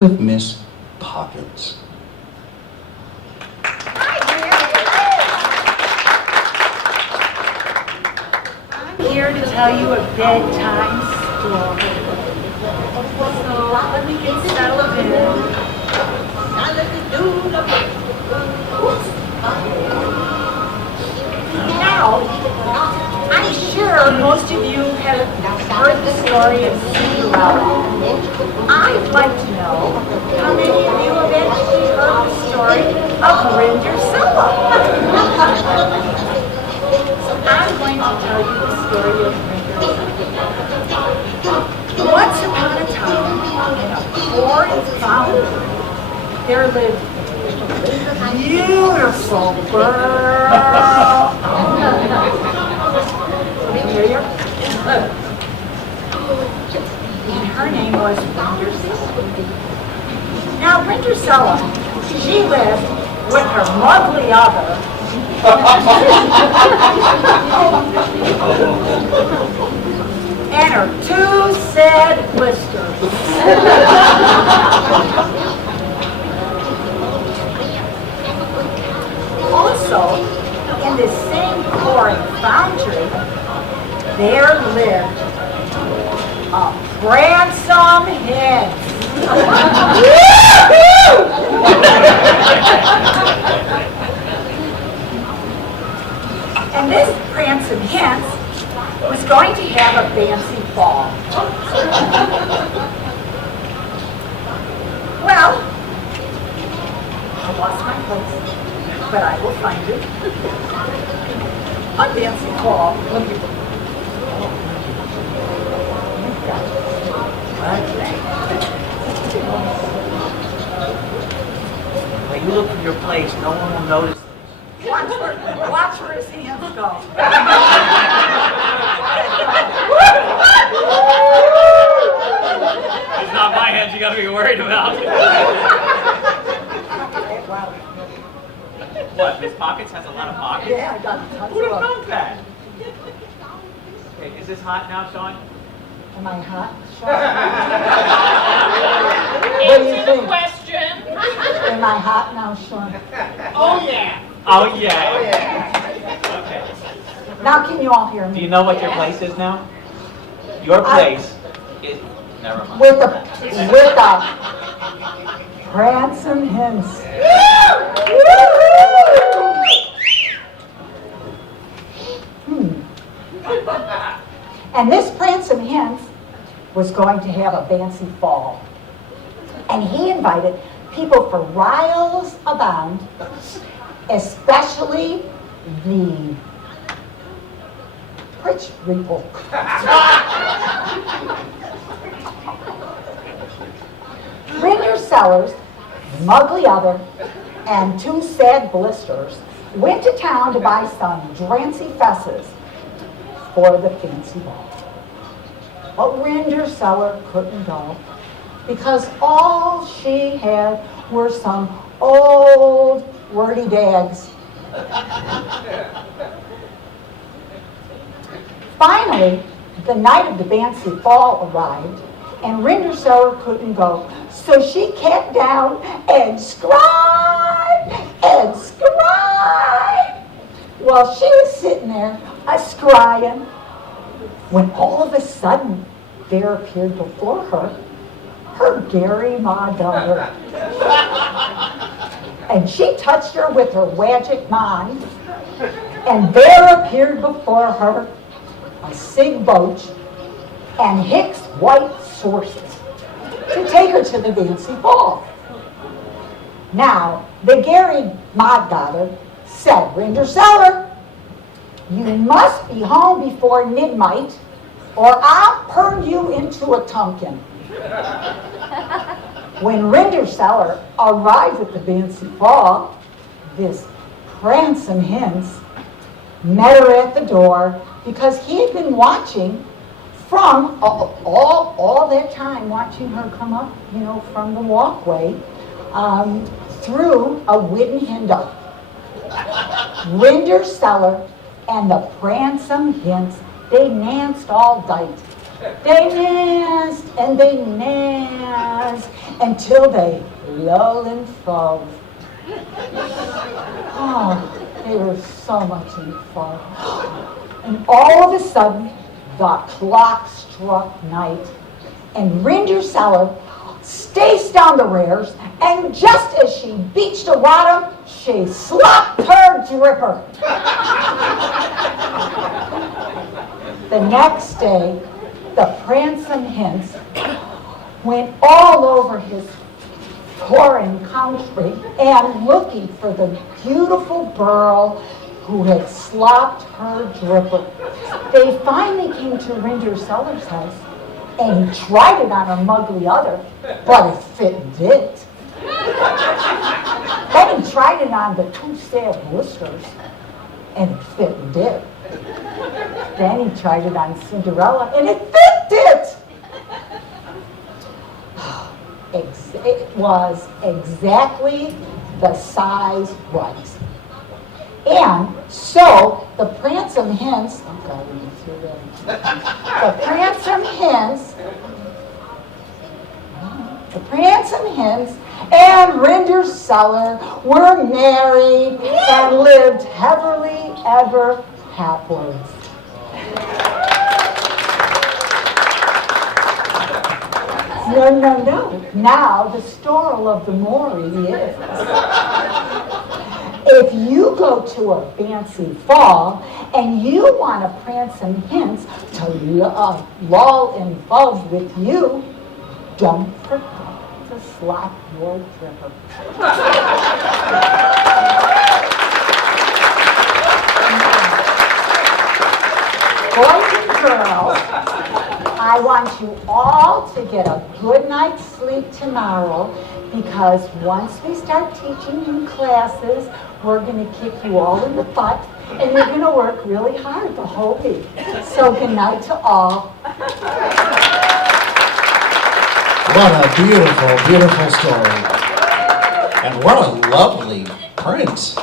with Miss Pockets. I'm here to tell you a bedtime story. So let me get settled in. Now, I'm sure most of you have heard the story of Cinderella. I'd like to know how many of you have actually heard the story of Rindercella. I'm going to tell you the story of Rindercella. Once upon a time, in a foreign fountain, there lived a beautiful girl. And her name was Rindercella. Now, Rindercella, she lived with her lovely other, and her two sad blisters. Also, in this same foreign foundry, there lived a Pransome Hen. And this Pransome Hen was going to have a fancy ball. Well, I lost my place, but I will find it. A fancy ball. When you look for your place, no one will notice. Watch where his hands go. It's not my hands you gotta be worried about. What, Miss Pockets has a lot of pockets? Yeah, I got tons Who would have of them. known that? Okay, is this hot now, Sean? Am I hot? What do you Answer the think? question. Am I hot now, Sean? Oh, yeah. Oh, yeah. Okay. Now can you all hear Do me? you know what your place is now? Your place is, never mind. With the Pransome Hens. And this Pransome Hen was going to have a fancy ball. And he invited people for riles abound, especially the rich people. Rindercellars, Mugly Other, and two sad blisters went to town to buy some drancy fesses for the fancy ball. But Rinderceller couldn't go because all she had were some old wordy dags. Finally, the night of the fancy ball arrived, and Rinderceller couldn't go. So she kept down and scribed and scribed while she was sitting there a-scrying, when all of a sudden there appeared before her her Gary Ma daughter. And she touched her with her magic wand, and there appeared before her a Sig Boach and Hicks white sources to take her to the fancy ball. Now, the Gary Ma daughter said, Rinderceller, you must be home before midnight, or I'll turn you into a pumpkin. When Rinderceller arrived at the fancy ball, this Pransome Hen met her at the door because he had been watching from all that time, watching her come up, from the walkway through a wooden window. Rinderceller and the Pransome Hen, they danced all night. They danced and they danced, until they lull and fall. Oh, they were so much in fun. And all of a sudden, the clock struck night, and Rinderseller staced down the rears, and just as she beached a bottom, she slopped her dripper. The next day, the Prancing Hinds went all over his foreign country and looking for the beautiful girl who had slopped her dripper. They finally came to Rinderseller's house, and he tried it on her muggly udder, but it fit didn't. Then he tried it on the two sad blisters, and it fit did. Then he tried it on Cinderella, and it fit it. It was exactly the size right. And so the Prancing Hinds, the Prancing Hinds and Rinderseller were married and lived happily ever happily. No. Now the story of the story is, if you go to a fancy ball and you want a Prancing Hinds to lull in falls with you, don't forget to slap your dripper. Boys and girls, I want you all to get a good night's sleep tomorrow, because once we start teaching you classes, we're going to kick you all in the butt, and you're going to work really hard the whole week. So good night to all. What a beautiful, beautiful story. And what a lovely print.